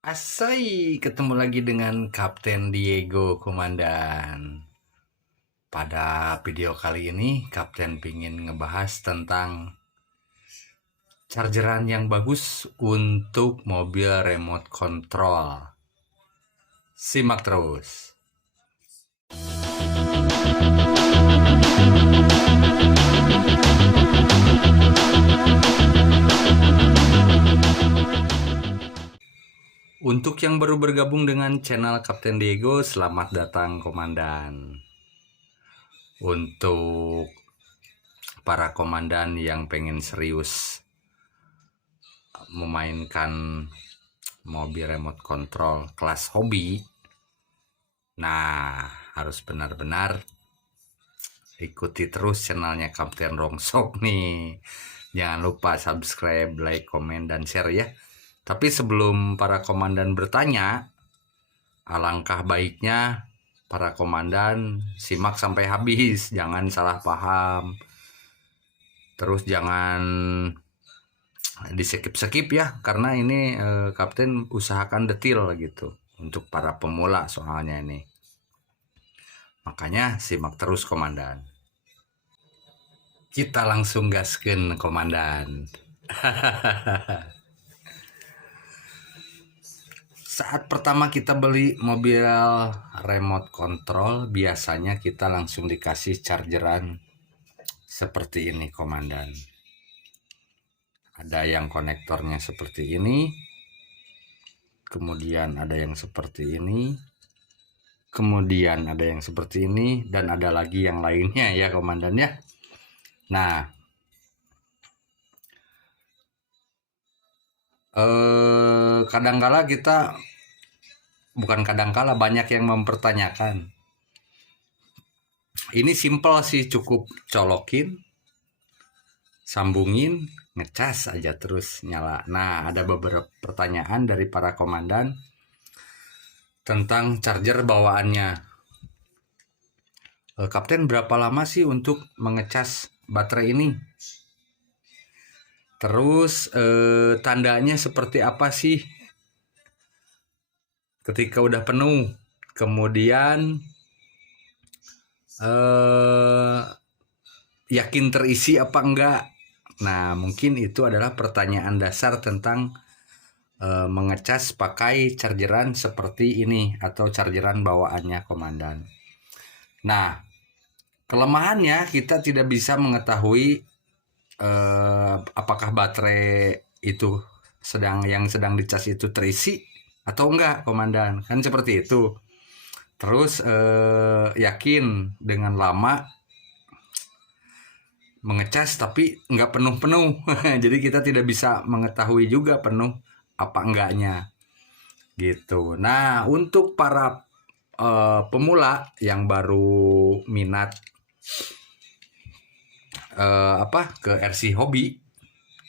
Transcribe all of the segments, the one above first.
Asai, ketemu lagi dengan Kapten Diego Komandan. Pada video kali ini, Kapten pingin ngebahas tentang chargeran yang bagus untuk mobil remote control. Simak terus. Untuk yang baru bergabung dengan channel Kapten Diego, selamat datang Komandan. Untuk para komandan yang pengen serius memainkan mobil remote control kelas hobi, nah harus benar-benar ikuti terus channelnya Kapten Rongsok nih. Jangan lupa subscribe, like, komen, dan share ya. Tapi sebelum para komandan bertanya, alangkah baiknya para komandan simak sampai habis, jangan salah paham. Terus jangan di skip ya, karena ini Kapten usahakan detail gitu untuk para pemula soalnya ini. Makanya simak terus komandan. Kita langsung gaskeun komandan. Saat pertama kita beli mobil remote control, biasanya kita langsung dikasih chargeran seperti ini komandan. Ada yang konektornya seperti ini, kemudian ada yang seperti ini, kemudian ada yang seperti ini, dan ada lagi yang lainnya ya komandan ya. Nah, kadangkala kita, bukan kadangkala, banyak yang mempertanyakan. Ini simple sih, cukup colokin, sambungin, ngecas aja terus nyala. Nah, ada beberapa pertanyaan dari para komandan tentang charger bawaannya. Kapten, berapa lama sih untuk mengecas baterai ini? Terus tandanya seperti apa sih ketika udah penuh? Kemudian yakin terisi apa enggak? Nah, mungkin itu adalah pertanyaan dasar tentang mengecas pakai chargeran seperti ini atau chargeran bawaannya komandan. Nah, kelemahannya kita tidak bisa mengetahui apakah baterai itu yang sedang dicas itu terisi atau enggak komandan, kan seperti itu. Terus yakin dengan lama mengecas tapi nggak penuh-penuh. Jadi kita tidak bisa mengetahui juga penuh apa enggaknya gitu. Nah, untuk para pemula yang baru minat ke RC Hobby,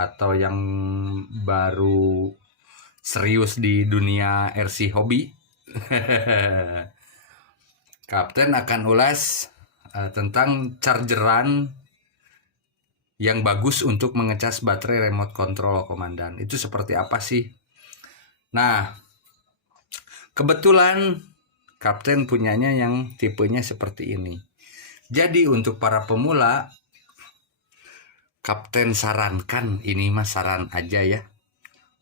atau yang baru serius di dunia RC Hobby, Kapten akan ulas tentang chargeran yang bagus untuk mengecas baterai remote control komandan. Itu seperti apa sih? Nah, kebetulan Kapten punyanya yang tipenya seperti ini. Jadi untuk para pemula, Kapten sarankan, ini mah saran aja ya,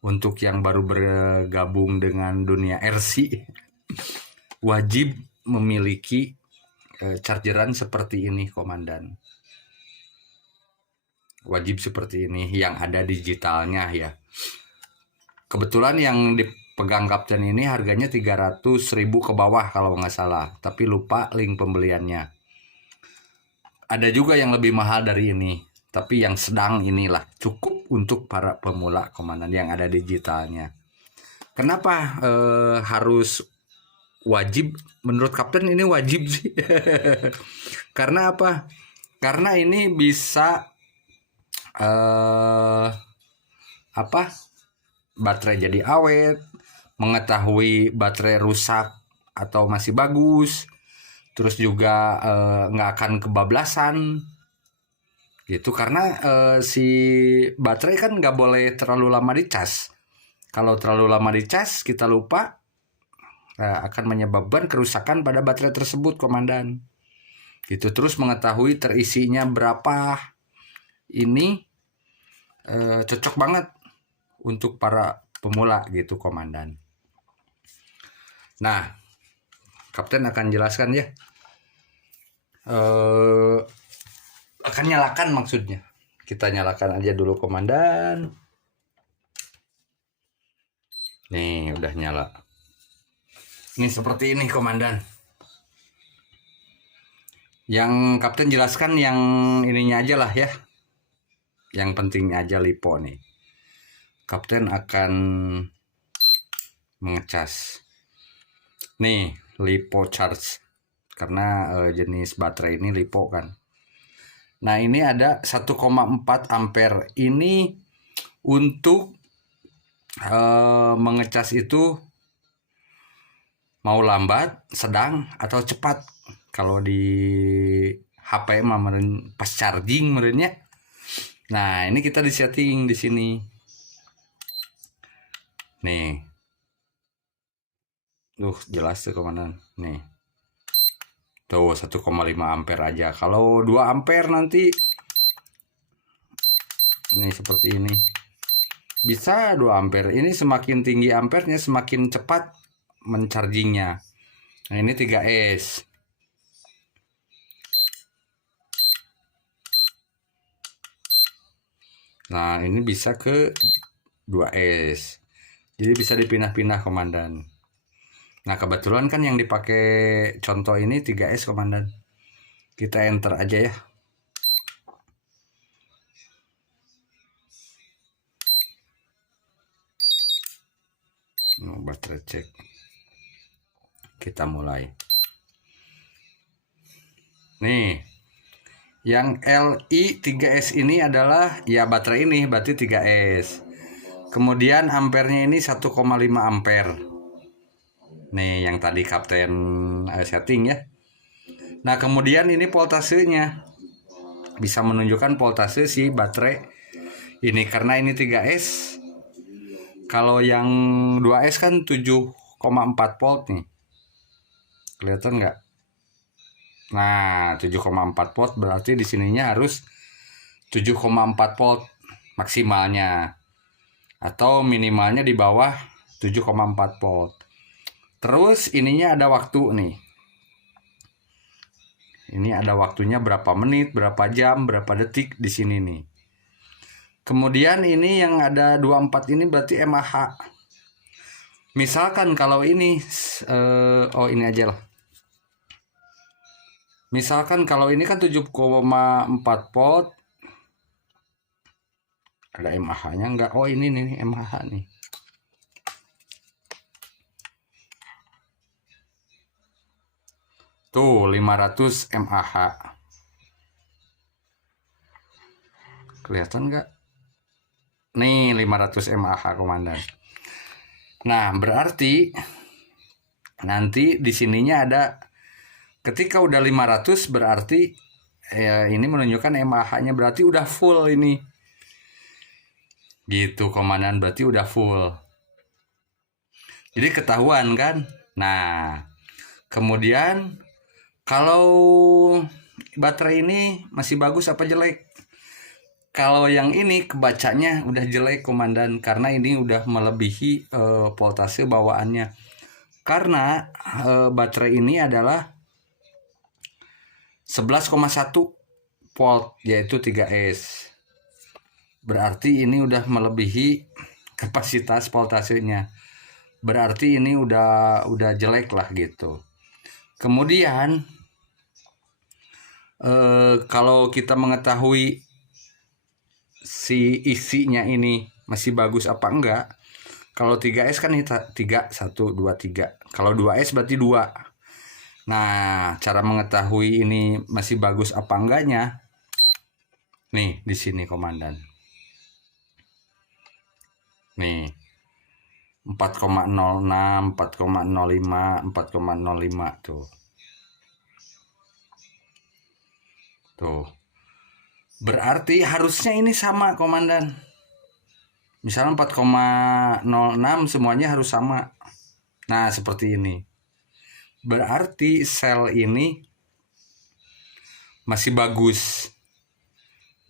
untuk yang baru bergabung dengan dunia RC, wajib memiliki chargeran seperti ini komandan. Wajib seperti ini yang ada digitalnya ya. Kebetulan yang dipegang Kapten ini harganya 300.000 ke bawah kalau nggak salah, tapi lupa link pembeliannya. Ada juga yang lebih mahal dari ini, tapi yang sedang inilah cukup untuk para pemula komandan yang ada digitalnya. Kenapa harus wajib? Menurut Kapten ini wajib sih. Karena apa? Karena ini bisa baterai jadi awet, mengetahui baterai rusak atau masih bagus, terus juga nggak akan kebablasan gitu, karena si baterai kan nggak boleh terlalu lama dicas. Kalau terlalu lama dicas, kita lupa, akan menyebabkan kerusakan pada baterai tersebut, komandan. Gitu. Terus mengetahui terisinya berapa, ini cocok banget untuk para pemula gitu, komandan. Nah, kapten akan jelaskan ya. Akan nyalakan maksudnya. Kita nyalakan aja dulu, komandan. Nih, udah nyala. Ini seperti ini, komandan. Yang kapten jelaskan yang ininya aja lah ya. Yang pentingnya aja lipo nih. Kapten akan mengecas. Nih, lipo charge. Karena jenis baterai ini lipo kan. Nah, ini ada 1,4 ampere. Ini untuk mengecas itu mau lambat, sedang, atau cepat. Kalau di HP mah pas charging merenya. Nah, ini kita disetting di sini. Nih. Jelas tuh, komandan. Nih. Tuh 1,5 ampere aja. Kalau 2 ampere nanti nih seperti ini. Bisa 2 ampere. Ini semakin tinggi ampernya semakin cepat menchargingnya. Nah, ini 3S. Nah, ini bisa ke 2S. Jadi bisa dipindah-pindah, komandan. Nah, kebetulan kan yang dipakai contoh ini 3S, komandan. Kita enter aja ya. Baterai cek. Kita mulai. Nih. Yang Li 3S ini adalah ya baterai ini berarti 3S. Kemudian ampernya ini 1,5 ampere. Nih yang tadi kapten setting ya. Nah, kemudian ini voltasenya. Bisa menunjukkan voltase si baterai ini karena ini 3S. Kalau yang 2S kan 7,4 volt nih. Kelihatan nggak? Nah, 7,4 volt berarti di sininya harus 7,4 volt maksimalnya. Atau minimalnya di bawah 7,4 volt. Terus ininya ada waktu nih. Ini ada waktunya berapa menit, berapa jam, berapa detik di sini nih. Kemudian ini yang ada 24 ini berarti mAh. Misalkan kalau ini ini aja lah. Misalkan kalau ini kan 7,4 volt. Ada mAh-nya enggak? Oh, ini nih mAh nih. Tuh 500 mAh. Kelihatan nggak? Nih 500 mAh, komandan. Nah, berarti nanti di sininya ada ketika udah 500 berarti ini menunjukkan mAh-nya berarti udah full ini. Gitu, komandan, berarti udah full. Jadi ketahuan kan? Nah, kemudian kalau baterai ini masih bagus apa jelek? Kalau yang ini kebacanya udah jelek, komandan, karena ini udah melebihi voltase bawaannya. Karena baterai ini adalah 11,1 volt yaitu 3S. Berarti ini udah melebihi kapasitas voltasenya. Berarti ini udah jelek lah gitu. Kemudian kalau kita mengetahui si isinya ini masih bagus apa enggak. Kalau 3S kan 3, 1, 2, 3. Kalau 2S berarti 2. Nah, cara mengetahui ini masih bagus apa enggaknya, nih di sini, komandan. Nih, 4,06, 4,05, 4,05 tuh. Tuh. Berarti harusnya ini sama, komandan. Misalnya 4,06 semuanya harus sama. Nah, seperti ini. Berarti sel ini masih bagus.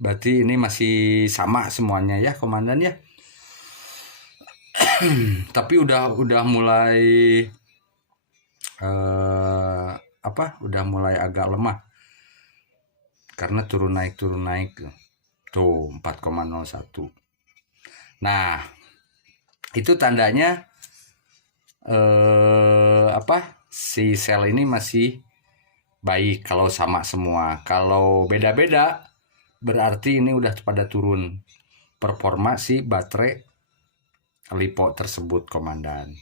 Berarti ini masih sama semuanya ya, komandan ya. Tapi udah mulai udah mulai agak lemah. Karena turun naik tuh 4,01. Nah, itu tandanya si sel ini masih baik kalau sama semua. Kalau beda-beda berarti ini udah pada turun performa si baterai lipo tersebut, komandan.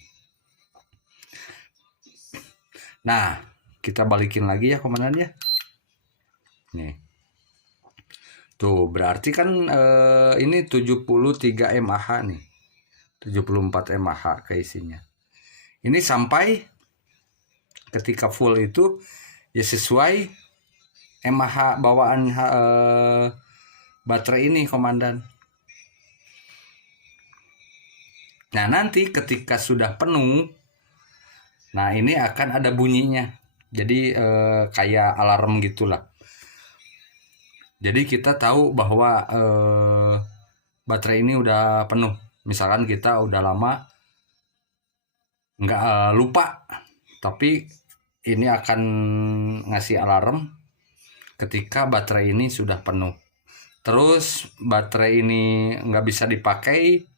Nah, kita balikin lagi ya, komandan ya. Nih. Tuh, berarti kan ini 73 mAh nih. 74 mAh keisinya. Ini sampai ketika full itu ya sesuai mAh bawaan baterai ini, komandan. Nah, nanti ketika sudah penuh, nah ini akan ada bunyinya. Jadi kayak alarm gitulah. Jadi kita tahu bahwa baterai ini udah penuh. Misalkan kita udah lama nggak lupa, tapi ini akan ngasih alarm ketika baterai ini sudah penuh. Terus baterai ini nggak bisa dipakai,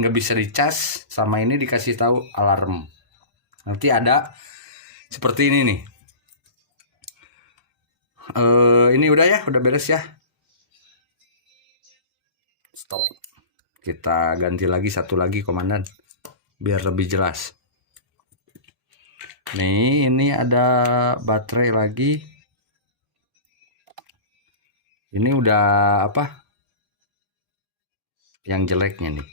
nggak bisa dicas, sama ini dikasih tahu alarm. Nanti ada seperti ini nih. Ini udah ya, udah beres ya. Stop. Kita ganti lagi satu lagi, komandan, biar lebih jelas. Nih, ini ada baterai lagi. Ini udah yang jeleknya nih.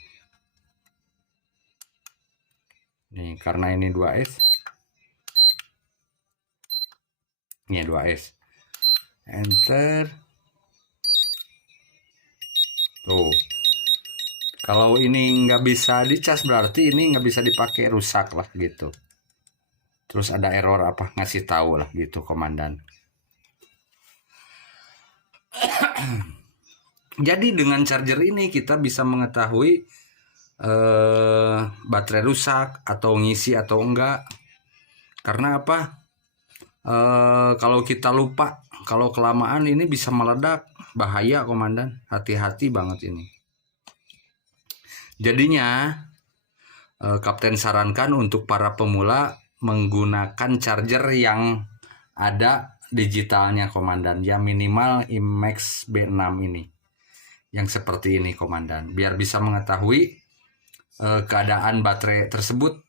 Nih, karena ini 2S. Ini 2S. Enter. Tuh. Kalau ini nggak bisa dicas berarti ini nggak bisa dipakai, rusak lah gitu. Terus ada error ngasih tahu lah gitu, komandan. Jadi dengan charger ini kita bisa mengetahui baterai rusak atau ngisi atau enggak. Karena kalau kita lupa, kalau kelamaan ini bisa meledak, bahaya, komandan. Hati-hati banget ini. Jadinya Kapten sarankan untuk para pemula menggunakan charger yang ada digitalnya, komandan. Ya minimal IMAX B6 ini. Yang seperti ini, komandan. Biar bisa mengetahui keadaan baterai tersebut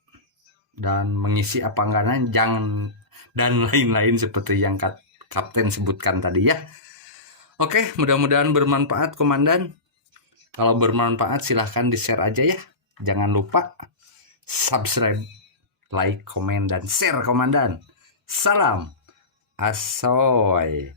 dan mengisi apa enggaknya, jangan, dan lain-lain seperti yang Kapten sebutkan tadi ya. Oke, mudah-mudahan bermanfaat, komandan. Kalau bermanfaat silahkan di-share aja ya. Jangan lupa subscribe, like, komen, dan share, komandan. Salam asoy.